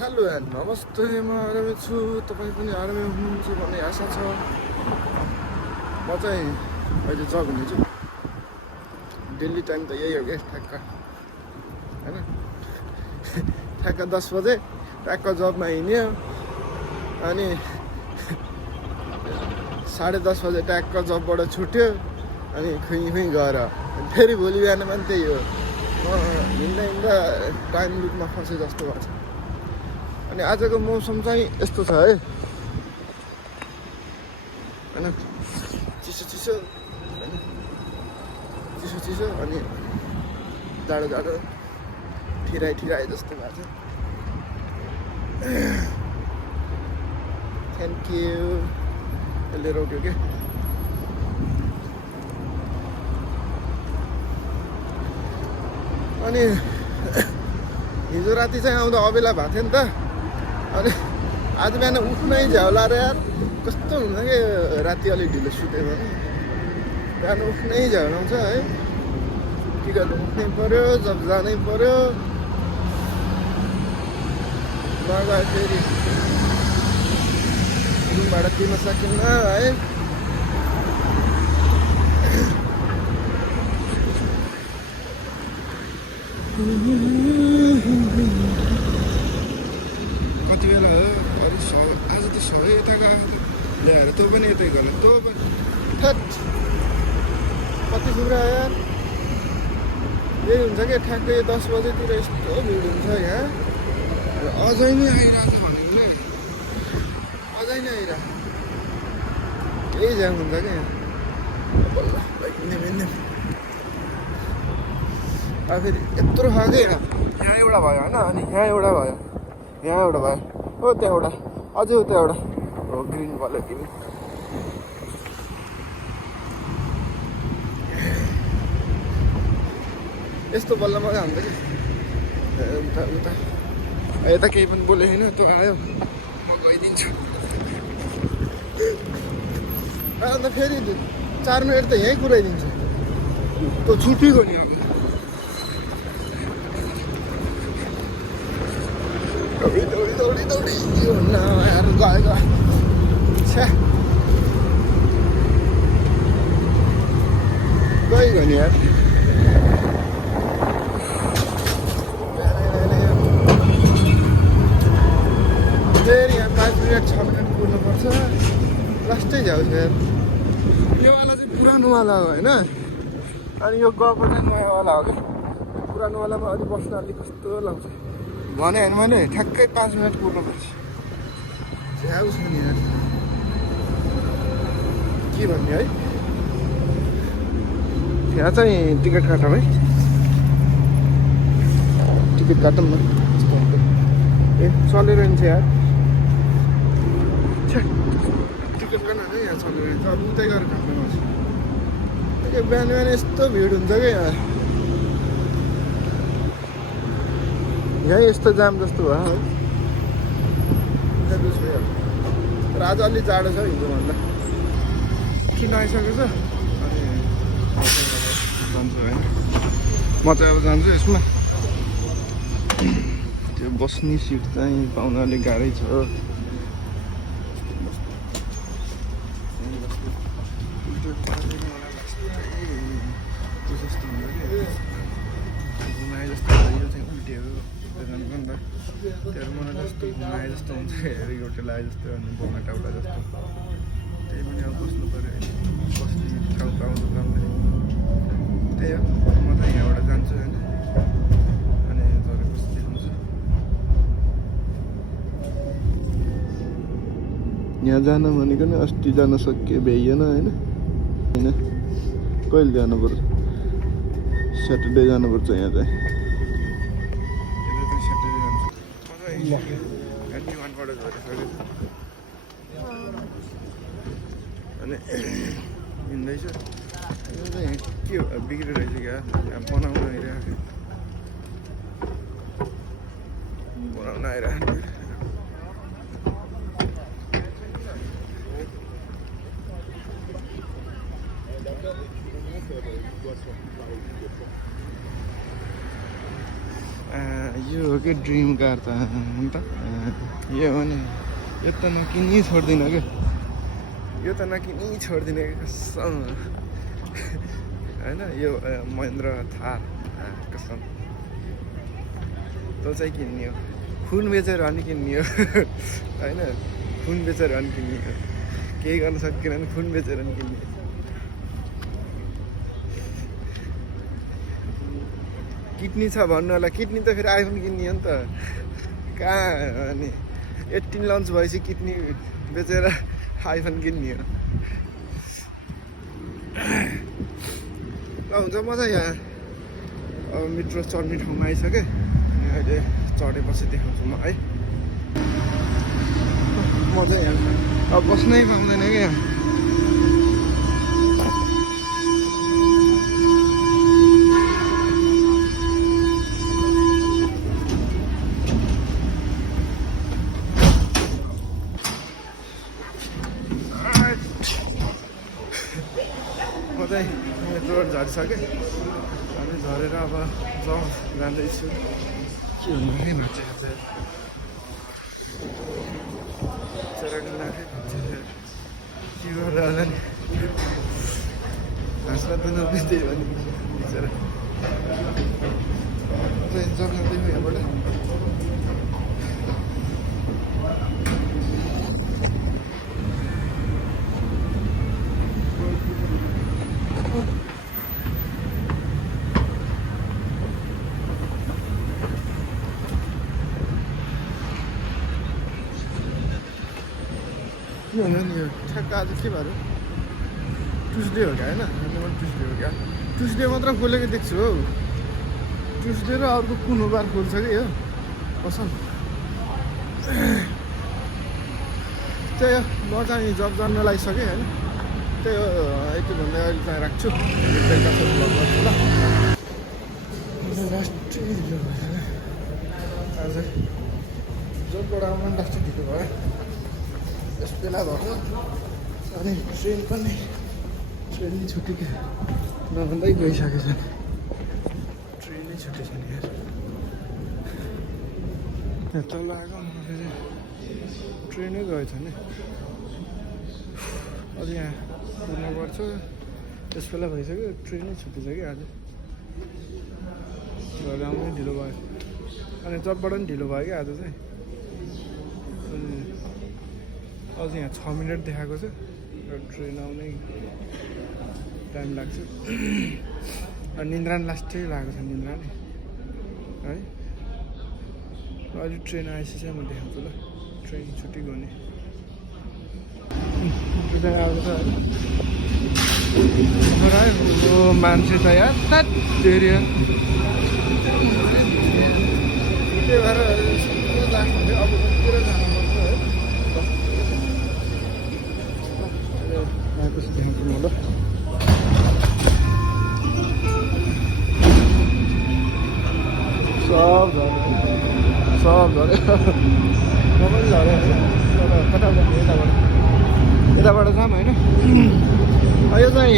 Hello and नमस्ते, म आरामै छु। तपाईँ पनि आरामै हुनुहुन्छ भन्ने आशा छ। म चाहिँ अहिले जग हुनेछु। डेली टाइम त यही हो क्या, ठ्याक्क होइन, ठ्याक्क 10 बजे ट्याक्क जबमा हिँड्यो, अनि 10:30 बजे ट्याक्क जबबाट छुट्यो, अनि खुइ गएर फेरि भोलि बिहान पनि त्यही हो। म हिँड्दा हिँड्दा टाइम लुपमा फसेँ जस्तो भएको छ। अनि आजको मौसम चाहिँ यस्तो छ है, होइन, चिसो चिसो होइन, चिसो चिसो अनि जाडो जाडो ठिराइ जस्तो भएको छ। Thank you. यसले रोक्यो क्या। अनि हिजो राति चाहिँ आउँदा अबेला भएको थियो नि त, अनि आज बिहान उठ्नै झ्याउला र यार, कस्तो हुन्छ कि राति अलिक ढिलो सुत्यो भने बिहान उठ्नै झ्याउलाउँछ है। के गर्नु, उठ्नै पऱ्यो, जब जानै पऱ्यो, नगए फेरि रुम भाडा तिर्न सकिन्न है। कति बेला हो अरू आज त सबै यता गएको ल्याएर तँ पनि यतै गर्नु, तँ पनि थट कति कुरा यार। यही हुन्छ क्या, ठ्याक्कै 10 बजेतिर यस्तो भिड हुन्छ यहाँ। अझै नै आइरहेको छ भनेको नि, अझै नै आइरहेको, यही जाम हुन्छ क्या यहाँ। बल्ल हिँड्ने अब फेरि यत्रो खाएको यहाँ एउटा भयो होइन, अनि यहाँ एउटा भयो, यहाँ एउटा भयो, हो त्यहाँ एउटा, अझै उता एउटा हो, ग्रिन कलर तिमी। यस्तो बल्ल मजा हुन्छ कि उता उता। यता केही पनि बोले होइन, तँ आयो म गइदिन्छु। अन्त फेरि 4 मिनट त यहीँ पुऱ्याइदिन्छ, तँ छुट्टीको नि। अब दौडी यो हुन्न यार, गयो छ्या गयो नि यार। फेरि यहाँ 5 मिनट 6 मिनट कुर्नुपर्छ, लास्टै झ्याउ छ यार। योवाला चाहिँ पुरानोवाला हो होइन, अनि यो गएको चाहिँ नयाँवाला हो कि। पुरानोवालामा अलिक बस्न अलिक कस्तो लाग्छ भने होइन, मैले ठ्याक्कै 5 मिनट कुर्नुपर्छ। झ्याउ छ नि यार, के भन्ने है। यहाँ चाहिँ टिकट काटौँ है, टिकट काटौँ न। ए चलेर जान्छ यार, टिकट काट्नु होइन, यहाँ चलेर जान्छ। अब उतै गएर काट्नुपर्छ। बिहान बिहान यस्तो भिड हुन्छ क्या यहाँ, यहीँ यस्तो जाम जस्तो भयो है। तर आज अलि जाडो छ हिजोभन्दा, किन आइसकेको छ। अनि जान्छु होइन, म चाहिँ अब जान्छु यसमा। त्यो बस्ने सिट चाहिँ पाउन अलिक गाह्रै छ। घुमाए जस्तो यो चाहिँ उल्टिएको मलाई जस्तो घुमाए जस्तो हुन्छ, हेलिकप्टर लाए जस्तो, अनि बोमा टाउला जस्तो। त्यही पनि अब बस्नु पऱ्यो, बस्ने ठाउँ पाउनु पाउँदैन। त्यही हो, म त यहाँबाट जान्छु होइन, अनि तर कस्तो देखाउँछु। यहाँ जान भनेको नि अस्ति जान सकियो, भ्याइएन होइन। कहिले जानुपर्छ, स्याटरडे जानुपर्छ यहाँ चाहिँ। अनि हिँड्दैछ के हो, बिग्रेर रहेछ क्या, बनाउन आइरहेको, बनाउन आइरहेको। यो हो कि ड्रिम कार त अन्त यो हो नि यो त नकिनी छोड्दिनँ क्या यो त नकिनी छोड्दिनँ क्या कसम होइन यो महिन्द्र थार कसम तँ चाहिँ किन्ने हो खुन बेचेर अनि किन्ने हो होइन खुन बेचेर अनि किन्ने हो केही गर्न सकिएन भने खुन बेचेर नि किन्ने किडनी छ भन्नु होला किडनी त फेरि आइफोन किन्ने हो नि त कहाँ अनि 18 लन्च भएपछि किडनी बेचेर आइफोन किन्ने हो ल हुन्छ मजा यहाँ अब मिट्रो चढ्ने ठाउँमा आइसकेँ अहिले चढेपछि देखाउँछु म है मजा यहाँ अब बस्नै पाउँदैन क्या यहाँ म चाहिँ मेट्रो झरिसकेँ अनि झरेर अब जाँदैछु के भन्नु है मान्छे के गरेर होला नि हाँस्न त नबित्दै हो नि बिचरा ट्रेन चढ्दैछु यहाँबाट के भन्नु नि यो ठ्याक्क आज के भयो ट्युसडे हो क्या होइन ट्युसडे हो क्या ट्युसडे मात्र खोलेको देख्छु हौ ट्युसडे र अर्को कुन बार खोल्छ कि यो कसम त्यही हो म चाहिँ जब गर्न लागिसकेँ होइन त्यही हो यति भन्दा अहिले चाहिँ राख्छु बेलुका चाहिँ भ्लग गर्छु ल लास्टै ढिलो भयो आज जबबाट आउनु पनि लास्टै ढिलो भयो यस बेला भयो अनि ट्रेन नि छुट्टी नभन्दै गइसकेछ नि ट्रेनै छुट्टी छ नि यहाँ तल आएको फेरि ट्रेनै गएछ नि अझै यहाँ पुग्नुपर्छ त्यस बेला भइसक्यो ट्रेनै छुट्टी छ कि आज घर आउनु ढिलो भयो अनि जबबाट पनि ढिलो भयो कि आज चाहिँ अझ यहाँ 6 मिनट देखाएको छ र ट्रेन आउनै टाइम लाग्छ अनि निन्द्रा नि लास्टै लागेको छ निन्द्रा नि है अहिले ट्रेन आएपछि चाहिँ म देखाउँछु ल ट्रेन छुट्टी गर्ने आएको छ आयो मान्छे त यार धेरै त्यही भएर लाग्नु अब कतितिर जानुपर्छ है आएपछि देखाउँछु म ल सब झऱ्यो म पनि झऱ्यो कता जाने यताबाट जाऊँ होइन यो चाहिँ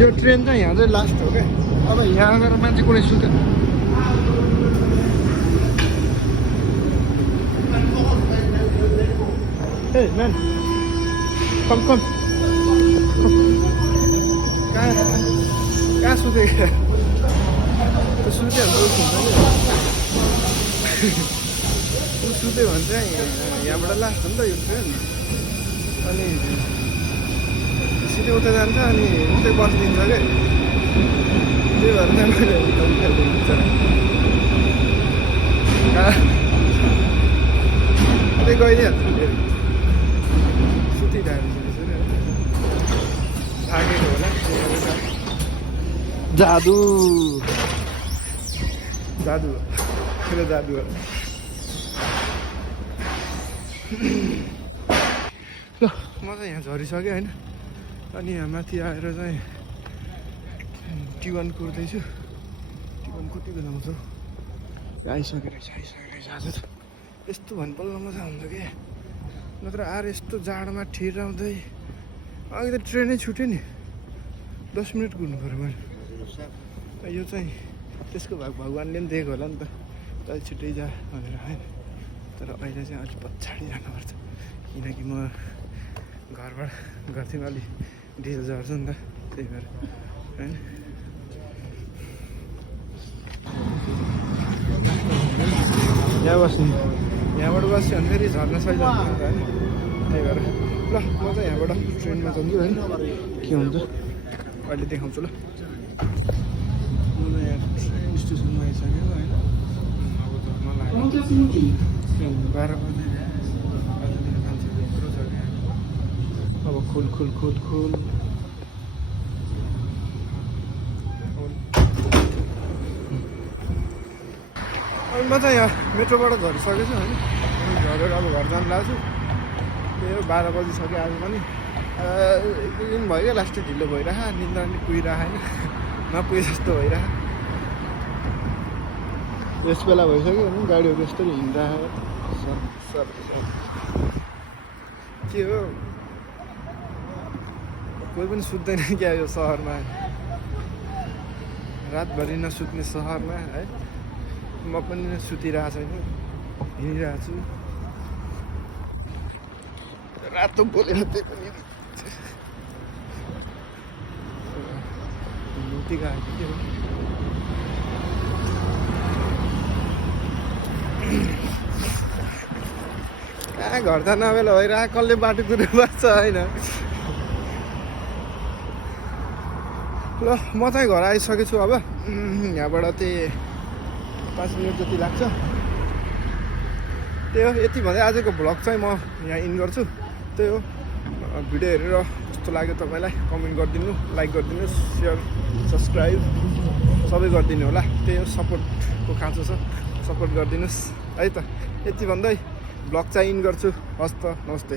यो ट्रेन चाहिँ यहाँ चाहिँ लास्ट हो क्या अब यहाँ गएर मान्छे कुनै सुत्यो ए म्यान कम कहाँ सुत्यो क्या त्यो सुत्यो भने सुत्यो भने चाहिँ यहाँबाट लास्ट हो नि त यो ट्रेन अनि सिधै उता जान्छ अनि उतै बसिदिन्छ क्या त्यही भएर चाहिँ मैले उतै गइदिइहाल्छु सुतिरहेको थाकेको होला जादु ठुलो जादु हो ल म चाहिँ यहाँ झरिसकेँ होइन अनि यहाँ माथि आएर चाहिँ T1 कुर्दैछु T1 कति बेला आउँछ आइसकेर आज त यस्तो भन्पल्न मजा हुन्छ कि नत्र आएर यस्तो जाडोमा ठिराउँदै अघि त ट्रेनै छुट्यो नि 10 मिनट कुर्नु पऱ्यो मैले यो चाहिँ त्यसको भगवान्ले पनि दिएको होला नि त अलि छिट्टै जा भनेर है। तर अहिले चाहिँ अलिक पछाडि जानुपर्छ किनकि म घरबाट गर्थ्यौँ अलि ढिलो झर्छु नि त त्यही भएर होइन। यहाँ बस्ने यहाँबाट बस्यो भने फेरि झर्न सहित होइन त्यही भएर ल म चाहिँ यहाँबाट ट्रेनमा जान्छु होइन के हुन्छ अहिले देखाउँछु ल। म यहाँ ट्रेन स्टेसनमा आइसक्यो होइन। अब त मलाई 12 बजी आजदेखि मान्छेहरू यत्रो छ क्या। अब खुल अनि म चाहिँ यहाँ मेट्रोबाट झरिसकेको छु होइन। झरेर अब घर जानु लाग्छु। त्यही हो 12 बजिसक्यो आज पनि। एक दुई दिन भयो क्या लास्टै ढिलो भइरह निन्द्रा नि पुगिरह होइन नपुगे जस्तो भइरह। यस बेला भइसक्यो भने गाडीहरू यस्तरी हिँडिरह सर के हो कोही पनि सुत्दैन क्या यो सहरमा। रातभरि नसुत्ने सहरमा है म पनि सुतिरहेको छैन हिँडिरहेको छु। रातो बोलेर त्यही पनि लुटी गएको के हो। कहाँ घर त नबेला भइरह कसले बाटो कुरो बाँच्छ होइन। ल म चाहिँ घर आइसकेको छु। अब यहाँबाट त्यही 5 मिनट जति लाग्छ। त्यही हो यति भन्दै आजको भ्लग चाहिँ म यहाँ इन गर्छु। त्यही हो भिडियो हेरेर कस्तो लाग्यो तपाईँलाई कमेन्ट गरिदिनु, लाइक गरिदिनु, सेयर सब्सक्राइब सबै गरिदिनु होला। त्यही हो सपोर्टको खाँचो छ सपोर्ट गरिदिनुहोस् है त। यति भन्दै भ्लग चाहिँ इन गर्छु। हस् त नमस्ते।